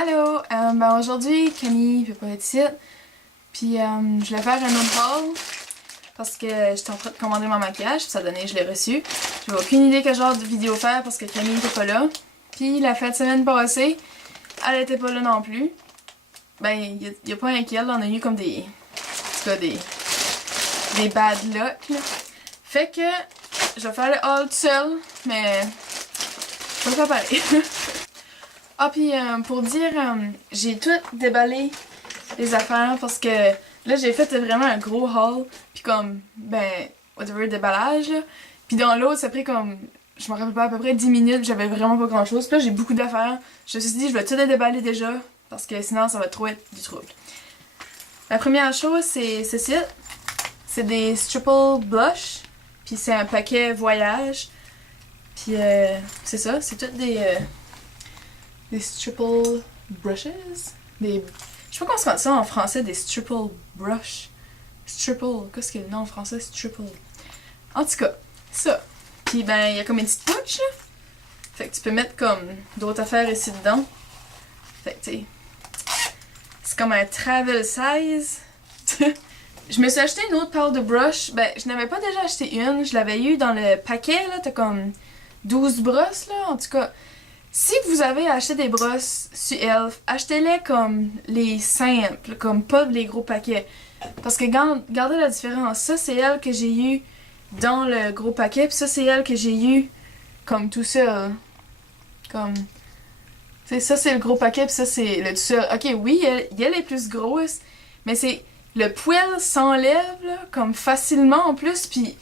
Allô, aujourd'hui Camille veut pas être ici, puis je voulais faire un autre haul parce que j'étais en train de commander mon maquillage, puis ça donnait, je l'ai reçu. J'avais aucune idée quel genre de vidéo faire parce que Camille était pas là. Puis la fin de semaine passée, elle était pas là non plus. Ben, y a pas un kill, on a eu comme des... En tout cas, des bad luck, là. Fait que je vais faire le haul tout seul, mais je vais le faire pareil. Ah, puis pour dire, j'ai tout déballé les affaires parce que là j'ai fait vraiment un gros haul, puis comme, ben, whatever, déballage là. Puis dans l'autre, ça a pris comme, je me rappelle pas, à peu près 10 minutes, j'avais vraiment pas grand chose. Puis là j'ai beaucoup d'affaires, je me suis dit je vais tout déballer déjà parce que sinon ça va trop être du trouble. La première chose c'est ceci, c'est des Triple Blush, puis c'est un paquet voyage. Puis c'est ça, c'est toutes des Triple Brushes, des... Je sais pas comment se dit ça en français, des Triple Brush. Triple, qu'est-ce que le nom en français, c'est Triple. En tout cas, ça. Puis ben, il y a comme une petite pouche, là. Fait que tu peux mettre comme d'autres affaires ici dedans. Fait que tu sais, c'est comme un travel size. Je me suis acheté une autre paire de brush. Ben, je n'avais pas déjà acheté une, je l'avais eu dans le paquet, là. T'as comme 12 brosses, là. En tout cas, si vous avez acheté des brosses sur Elf, achetez-les comme les simples, comme pas les gros paquets. Parce que regardez la différence. Ça, c'est elle que j'ai eu dans le gros paquet, puis ça, c'est elle que j'ai eu comme tout seul. Comme... T'sais, ça, c'est le gros paquet, puis ça, c'est le tout seul. Ok, oui, elle est plus grosse, mais c'est... Le poil s'enlève, là, comme facilement en plus, puis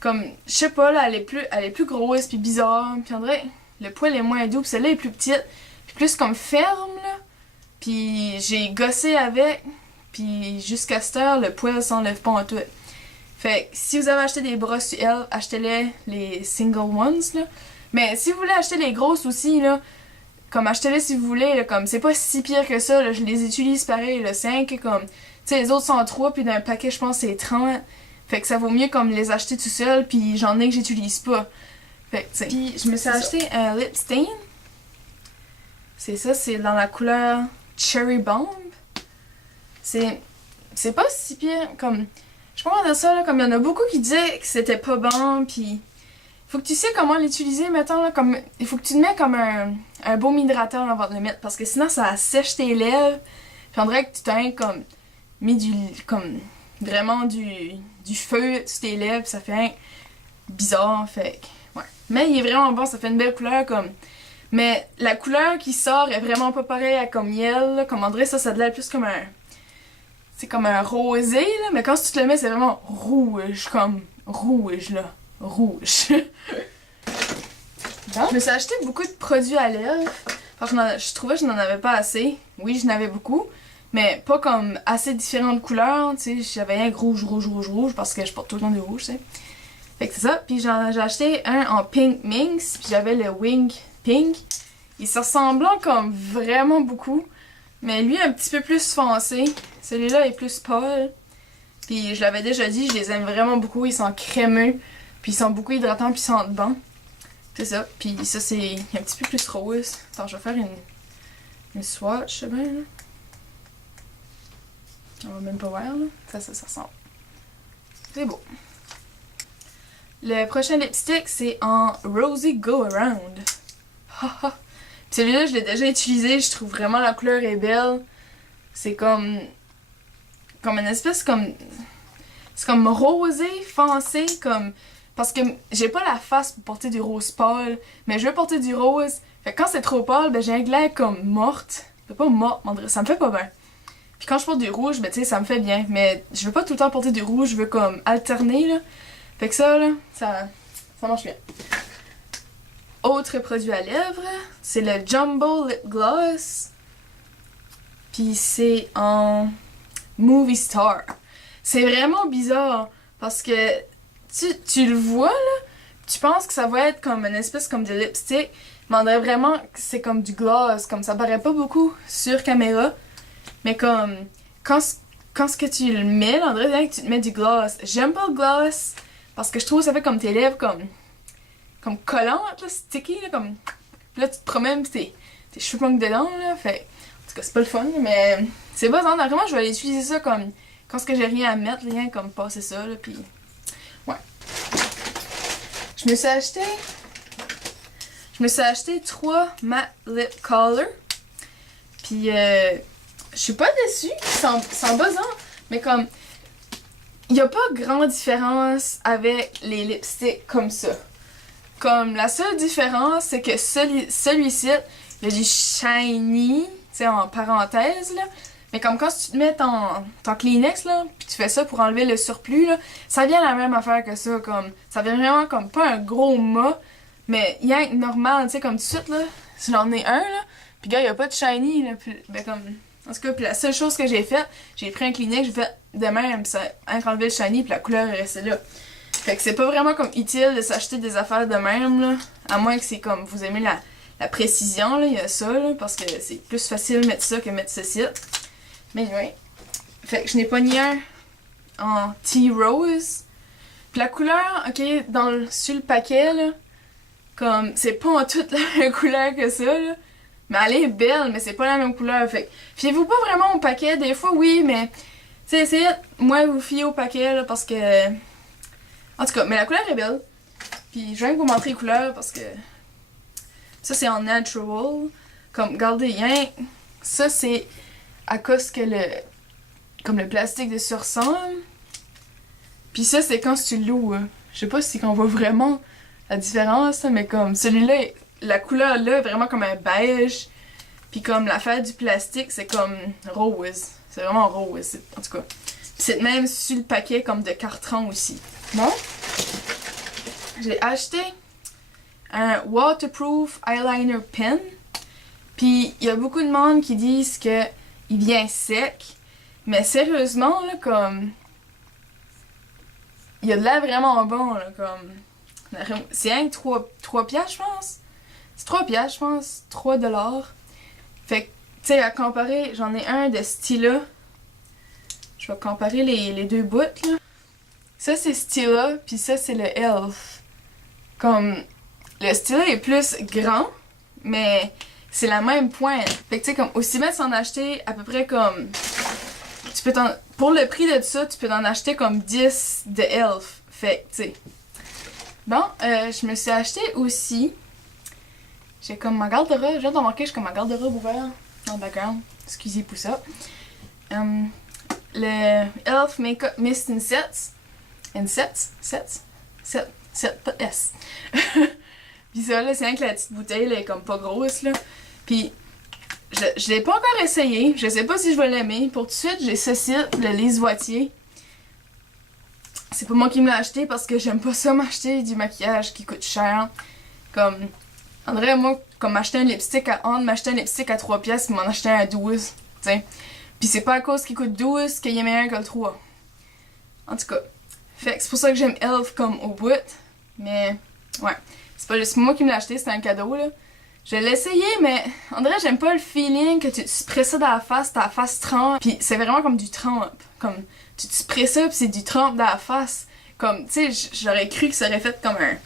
comme, je sais pas, là, elle est plus grosse, puis bizarre, puis on dirait... Le poil est moins doux, puis celle-là est plus petite, puis plus comme ferme, là. Puis j'ai gossé avec, puis jusqu'à cette heure, le poil s'enlève pas en tout. Fait que si vous avez acheté des brosses sur elle, achetez-les les single ones, là. Mais si vous voulez acheter les grosses aussi, là, comme achetez-les si vous voulez, là, comme c'est pas si pire que ça, là, je les utilise pareil, le 5, comme, tu sais, les autres sont 3, puis d'un paquet, je pense, c'est 30. Fait que ça vaut mieux comme les acheter tout seul, puis j'en ai que j'utilise pas. Fait que, puis je me suis acheté un lip stain. C'est ça, c'est dans la couleur Cherry Bomb. C'est pas si pire, comme... Je sais pas comment dire ça, là, comme il y en a beaucoup qui disaient que c'était pas bon, puis... Faut que tu sais comment l'utiliser, mettons, là, comme... Il faut que tu te mets comme un baume hydratant avant de le mettre, parce que sinon ça sèche tes lèvres, puis on dirait que tu t'as comme... mis du... comme... vraiment du feu sur tes lèvres, pis ça fait bizarre, fait que... Ouais. Mais il est vraiment bon, ça fait une belle couleur comme... Mais la couleur qui sort est vraiment pas pareille à comme miel, là. Comme André, ça a de l'air plus comme un... C'est comme un rosé, là, mais quand tu te le mets, c'est vraiment rouge, comme rouge, là. Rouge. Bon. Je me suis acheté beaucoup de produits à lèvres, parce que je trouvais que je n'en avais pas assez. Oui, j'en avais beaucoup, mais pas comme assez différentes couleurs, tu sais. J'avais un rouge, parce que je porte tout le temps du rouge, tu sais. Fait que c'est ça, puis j'ai acheté un en Pink Minx, puis j'avais le Wing Pink. Il se ressemblant comme vraiment beaucoup, mais lui un petit peu plus foncé. Celui-là est plus pâle. Puis je l'avais déjà dit, je les aime vraiment beaucoup, ils sont crémeux, puis ils sont beaucoup hydratants, puis ils sentent bon. C'est ça, puis ça c'est un petit peu plus rose. Attends, je vais faire une swatch, je sais bien, là. On va même pas voir, là. Ça ressemble. C'est beau. Le prochain lipstick, c'est en Rosy Go Around. Celui-là, je l'ai déjà utilisé, je trouve vraiment la couleur est belle. C'est comme une espèce comme... C'est comme rosé, foncé, comme... Parce que j'ai pas la face pour porter du rose pâle, mais je veux porter du rose. Fait que quand c'est trop pâle, ben j'ai un glaire comme morte. Pas morte, ça me fait pas bien. Puis quand je porte du rouge, ben tu sais, ça me fait bien. Mais je veux pas tout le temps porter du rouge, je veux comme alterner, là. Fait que ça, là, ça marche bien. Autre produit à lèvres, c'est le Jumbo Lip Gloss. Puis c'est en Movie Star. C'est vraiment bizarre parce que tu le vois, là, tu penses que ça va être comme une espèce comme de lipstick, mais on dirait vraiment que c'est comme du gloss, comme ça paraît pas beaucoup sur caméra. Mais comme, quand ce que tu le mets, là, on dirait bien que tu te mets du gloss. J'aime pas le gloss. Parce que je trouve que ça fait comme tes lèvres comme collantes, là, sticky, là, comme... Puis là, tu te promènes pis tes cheveux punk dedans, là. Fait, en tout cas, c'est pas le fun, mais c'est pas ça. Vraiment, je vais aller utiliser ça comme quand ce que j'ai rien à mettre, rien comme passer ça, là, pis ouais. Je me suis acheté 3 matte lip color. Puis je suis pas déçue, sans besoin, mais comme il y a pas grande différence avec les lipsticks comme ça. Comme la seule différence, c'est que celui-ci, il y a du shiny, tu sais, en parenthèse, là. Mais comme quand tu te mets ton Kleenex, là, pis tu fais ça pour enlever le surplus, là, ça vient la même affaire que ça, comme, ça vient vraiment comme, pas un gros mât, mais rien que normal, tu sais, comme tout de suite, là, si j'en ai un, là, pis gars, il y a pas de shiny, là, pis, ben comme, en tout cas, pis la seule chose que j'ai faite, j'ai pris un Kleenex, j'ai fait de même, pis ça a enlevé le shiny, pis la couleur est restée là. Fait que c'est pas vraiment comme utile de s'acheter des affaires de même, là, à moins que c'est comme, vous aimez la précision, là, il y a ça, là, parce que c'est plus facile de mettre ça que mettre ceci. Mais oui. Fait que je n'ai pas ni un en Tea Rose. Puis la couleur, ok, sur le paquet, là, comme, c'est pas en toute la même couleur que ça, là. Mais elle est belle, mais c'est pas la même couleur. Fait que, fiez-vous pas vraiment au paquet. Des fois, oui, mais, tu sais, essayez de moins vous fier au paquet, là, parce que... En tout cas, mais la couleur est belle. Puis je viens de vous montrer les couleurs, parce que... Ça, c'est en natural. Comme, regardez, hein, ça, c'est... à cause que comme le plastique dessus ressemble. Puis ça, c'est quand tu loues. Je sais pas si on voit vraiment la différence, mais comme celui-là, la couleur là est vraiment comme un beige. Puis comme l'affaire du plastique, c'est comme rose. C'est vraiment rose, en tout cas. Puis c'est même sur le paquet comme de carton aussi. Bon. J'ai acheté un waterproof eyeliner pen. Puis il y a beaucoup de monde qui disent que il vient sec, mais sérieusement, là, comme... Il a de l'air vraiment bon, là, comme... C'est rien que 3 piastres, je pense. C'est 3 piastres, je pense. 3 $. Fait que, tu sais, à comparer, j'en ai un de ce style-là. Je vais comparer les deux bouts, là. Ça, c'est ce style-là, puis ça, c'est le Elf. Comme... Le style est plus grand, mais... c'est la même pointe. Fait que tu sais, comme aussi bien s'en acheter à peu près comme... Tu peux pour le prix de ça, tu peux en acheter comme 10 de Elf. Fait que tu sais. Bon, je me suis acheté aussi... J'ai comme ma garde-robe. Je viens de remarquer, j'ai comme ma garde-robe ouverte dans le background. Excusez pour ça. Le Elf Makeup Mist in Sets. Set, pas de S. Pis ça, là, c'est rien que la petite bouteille, là, est comme pas grosse, là. Pis, je l'ai pas encore essayé. Je sais pas si je vais l'aimer. Pour tout de suite, j'ai ceci, le Lise Wattier. C'est pas moi qui me l'ai acheté parce que j'aime pas ça m'acheter du maquillage qui coûte cher. Comme, André, moi, comme m'acheter un lipstick m'acheter un lipstick à 3 pièces et m'en acheter un à 12. T'sais. Pis c'est pas à cause qu'il coûte 12 qu'il est meilleur que le 3. En tout cas. Fait que c'est pour ça que j'aime Elf comme au bout. Mais, ouais. C'est pas juste moi qui me l'ai acheté, c'était un cadeau, là. Je l'ai essayé, mais on dirait j'aime pas le feeling que tu te sprays ça dans la face, ta face trempe. Puis c'est vraiment comme du trempe. Comme, tu te sprays ça, puis c'est du trempe dans la face. Comme, tu sais, j'aurais cru que ça aurait fait comme un...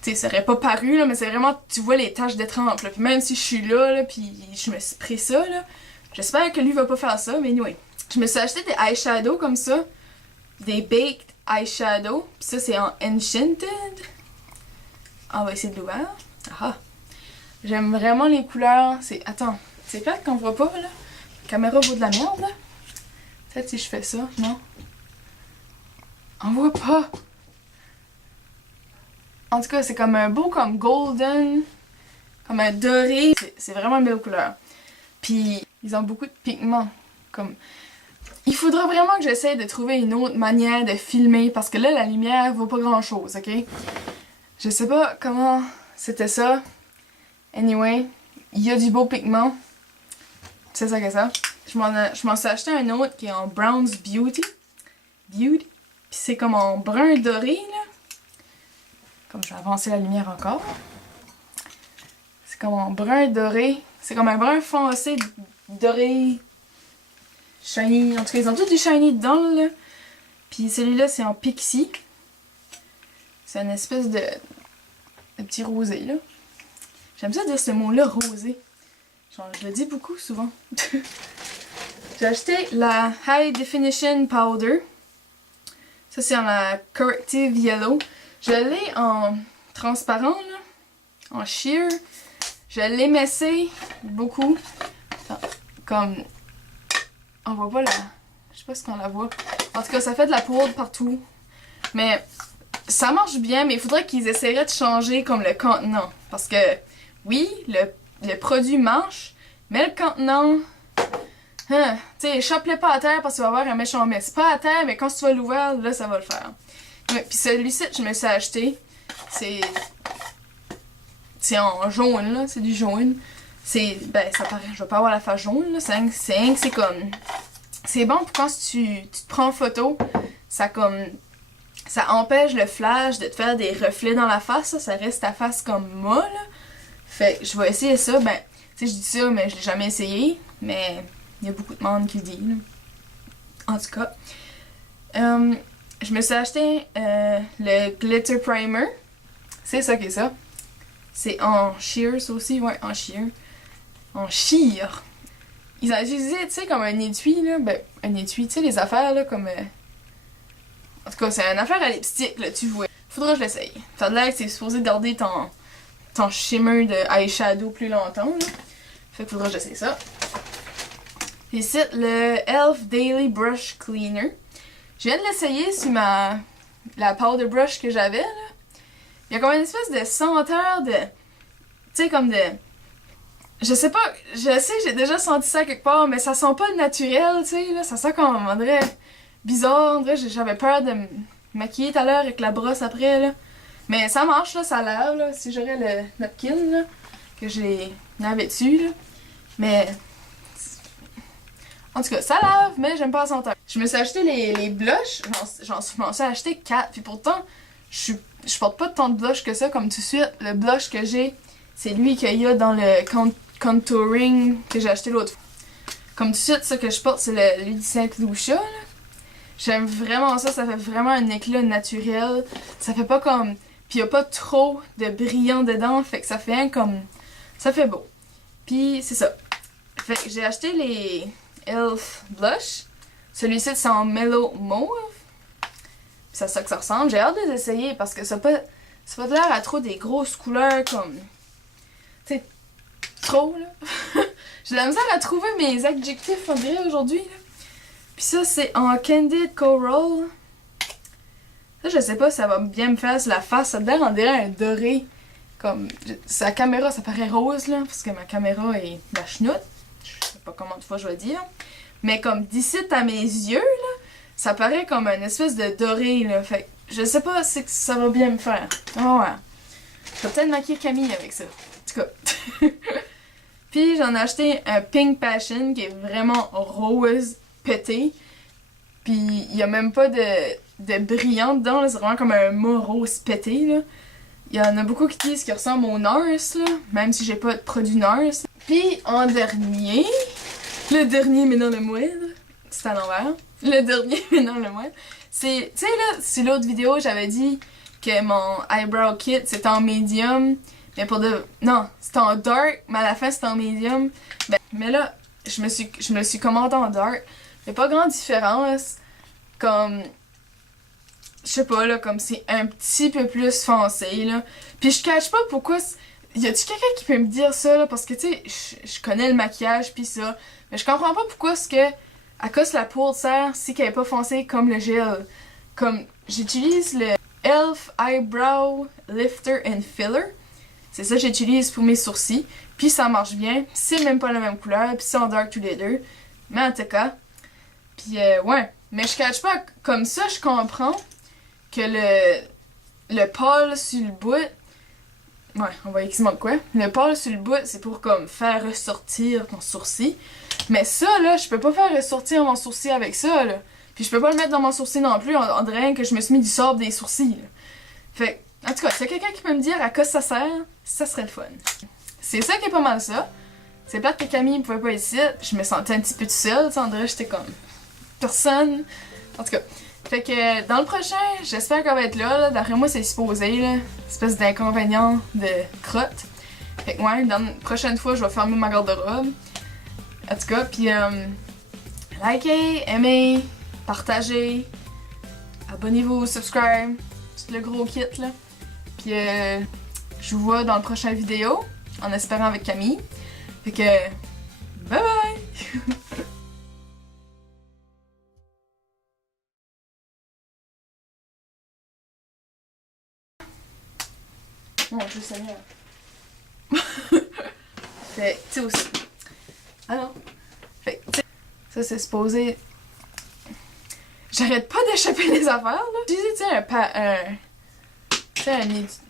Tu sais, ça aurait pas paru, là, mais c'est vraiment, tu vois les taches de trempe, là. Puis même si je suis là, puis je me spray ça, là, j'espère que lui va pas faire ça, mais anyway. Je me suis acheté des eyeshadows comme ça. Des baked eyeshadows. Puis ça, c'est en Enchanted. On va essayer de l'ouvrir. Ah! J'aime vraiment les couleurs. Attends, c'est plate qu'on voit pas, là. La caméra vaut de la merde, là. Peut-être si je fais ça, non? On voit pas! En tout cas, c'est comme un beau, comme golden, comme un doré. C'est vraiment une belle couleur. Puis, ils ont beaucoup de pigments. Comme... Il faudra vraiment que j'essaie de trouver une autre manière de filmer, parce que là, la lumière vaut pas grand-chose, ok? Je sais pas comment c'était ça. Anyway, il y a du beau pigment. C'est ça que ça. Je m'en suis acheté un autre qui est en Brown's Beauty. Puis c'est comme en brun doré, là. Comme je vais avancer la lumière encore. C'est comme en brun doré. C'est comme un brun foncé doré. Shiny. En tout cas, ils ont tous du shiny dedans, là. Puis celui-là, c'est en Pixie. C'est une espèce de petit rosé, là. J'aime ça dire ce mot-là, rosé. Genre, je le dis beaucoup souvent. J'ai acheté la High Definition Powder. Ça, c'est en la Corrective Yellow. Je l'ai en transparent, là. En sheer. Je l'ai émessé beaucoup. Attends, comme... On voit pas la... Je sais pas si on la voit. En tout cas, ça fait de la poudre partout. Mais ça marche bien, mais il faudrait qu'ils essaieraient de changer comme le contenant. Parce que, oui, le produit marche, mais le contenant... Hein, tu sais, échappe-le pas à terre parce que tu vas avoir un méchant mess. C'est pas à terre, mais quand tu vas l'ouvrir, là, ça va le faire. Ouais, puis celui-ci, je me suis acheté. C'est en jaune, là. C'est du jaune. Ben, ça paraît... Je vais pas avoir la face jaune, là. C'est comme... C'est bon pour quand tu te prends en photo, ça empêche le flash de te faire des reflets dans la face, ça reste ta face comme moi, là. Fait que je vais essayer ça, ben, tu sais, je dis ça, mais je l'ai jamais essayé, mais il y a beaucoup de monde qui le dit, là. En tout cas, je me suis acheté le Glitter Primer, c'est ça qui est ça. C'est en sheer, ça aussi, ouais, en sheer. En sheer. Ils ont utilisé, tu sais, comme un étui, là. Ben, un étui, tu sais, les affaires, là, comme... En tout cas, c'est une affaire à lipstick, là, tu vois. Faudra que je l'essaye. Ça a l'air que c'est supposé garder ton shimmer de eyeshadow plus longtemps, là. Fait que faudra que j'essaye ça. Ici, le e.l.f. Daily Brush Cleaner. Je viens de l'essayer sur la powder brush que j'avais, là. Il y a comme une espèce de senteur de... Tu sais, comme de... Je sais pas, je sais que j'ai déjà senti ça quelque part, mais ça sent pas le naturel, tu sais, là. Ça sent comme, on dirait, bizarre. On dirait, j'avais peur de me maquiller tout à l'heure avec la brosse après, là. Mais ça marche, là, ça lave, là. Si j'aurais le napkin, là, que j'ai lavé dessus, là. Mais... En tout cas, ça lave, mais j'aime pas la senteur. Je me suis acheté les blushs, j'en suis acheté 4, puis pourtant, je porte pas tant de blush que ça, comme tout de suite, le blush que j'ai, c'est lui qu'il y a dans le contouring que j'ai acheté l'autre fois. Comme tout de suite, ça que je porte, c'est le du Saint Lucia, là. J'aime vraiment ça, ça fait vraiment un éclat naturel. Ça fait pas comme... Puis y a pas trop de brillant dedans, fait que ça fait un comme... Ça fait beau. Puis c'est ça. Fait que j'ai acheté les e.l.f. Blush. Celui-ci, c'est en Mellow Mauve. C'est à ça que ça ressemble. J'ai hâte de les essayer parce que ça pas de l'air à trop des grosses couleurs comme... Tu sais, trop, là. J'ai de la misère à trouver mes adjectifs, on dirait, aujourd'hui, là. Puis ça, c'est en Candid Coral. Ça, je sais pas si ça va bien me faire sur la face. Ça a l'air, on dirait, un doré. Comme... Sa caméra, ça paraît rose, là, parce que ma caméra est la chenoute. Je sais pas comment de fois je vais dire. Mais comme d'ici à mes yeux, là, ça paraît comme une espèce de doré, là. Fait que je sais pas si ça va bien me faire. Oh, ouais. Je vais peut-être maquiller Camille avec ça. En tout cas. Puis j'en ai acheté un Pink Passion qui est vraiment rose pété. Puis il y a même pas de brillant dedans, c'est vraiment comme un mot rose pété, là. Il y en a beaucoup qui disent qu'il ressemble au NARS, là, même si j'ai pas de produit NARS. Puis en dernier, le dernier mais non le moindre, c'est à l'envers. Le dernier mais non le moindre, c'est, tu sais là, sur l'autre vidéo, j'avais dit que mon eyebrow kit c'était en medium, mais non, c'était en dark, mais à la fin c'était en medium. Ben, mais là, je me suis commandé en dark. Il y a pas grande différence, comme... Je sais pas, là, comme c'est un petit peu plus foncé, là. Puis je cache pas pourquoi... Y a-tu quelqu'un qui peut me dire ça, là? Parce que, tu sais, je connais le maquillage pis ça. Mais je comprends pas pourquoi est-ce que, à cause de la poudre sert si qu'elle est pas foncée comme le gel. Comme, j'utilise le e.l.f. Eyebrow Lifter and Filler. C'est ça que j'utilise pour mes sourcils. Puis ça marche bien. C'est même pas la même couleur. Puis c'est en dark tous les deux. Mais en tout cas... Puis ouais. Mais je cache pas, comme ça, je comprends que le pâle sur le bout... Ouais, on va expliquer quoi. Le pâle sur le bout, c'est pour comme faire ressortir ton sourcil. Mais ça, là, je peux pas faire ressortir mon sourcil avec ça, là. Puis je peux pas le mettre dans mon sourcil non plus, on dirait que je me suis mis du sable des sourcils, là. Fait en tout cas, s'il y a quelqu'un qui peut me dire à quoi ça sert, ça serait le fun. C'est ça qui est pas mal ça. C'est plate que Camille pouvait pas être ici. Je me sentais un petit peu toute seule, tu sais, on dirait que j'étais comme... Personne. En tout cas. Fait que dans le prochain, j'espère qu'elle va être là. D'après moi, c'est supposé, là. Espèce d'inconvénient de crotte. Fait que ouais, prochaine fois, je vais fermer ma garde-robe. En tout cas, puis likez, aimez, partagez, abonnez-vous, subscribe, tout le gros kit là. Puis je vous vois dans le prochain vidéo, en espérant avec Camille. Fait que, bye bye! Mon Dieu Seigneur. Fait, tu sais aussi. Ah non. Fait, tu sais, ça c'est supposé. J'arrête pas d'échapper les affaires là. J'ai dit, tu sais, tu sais,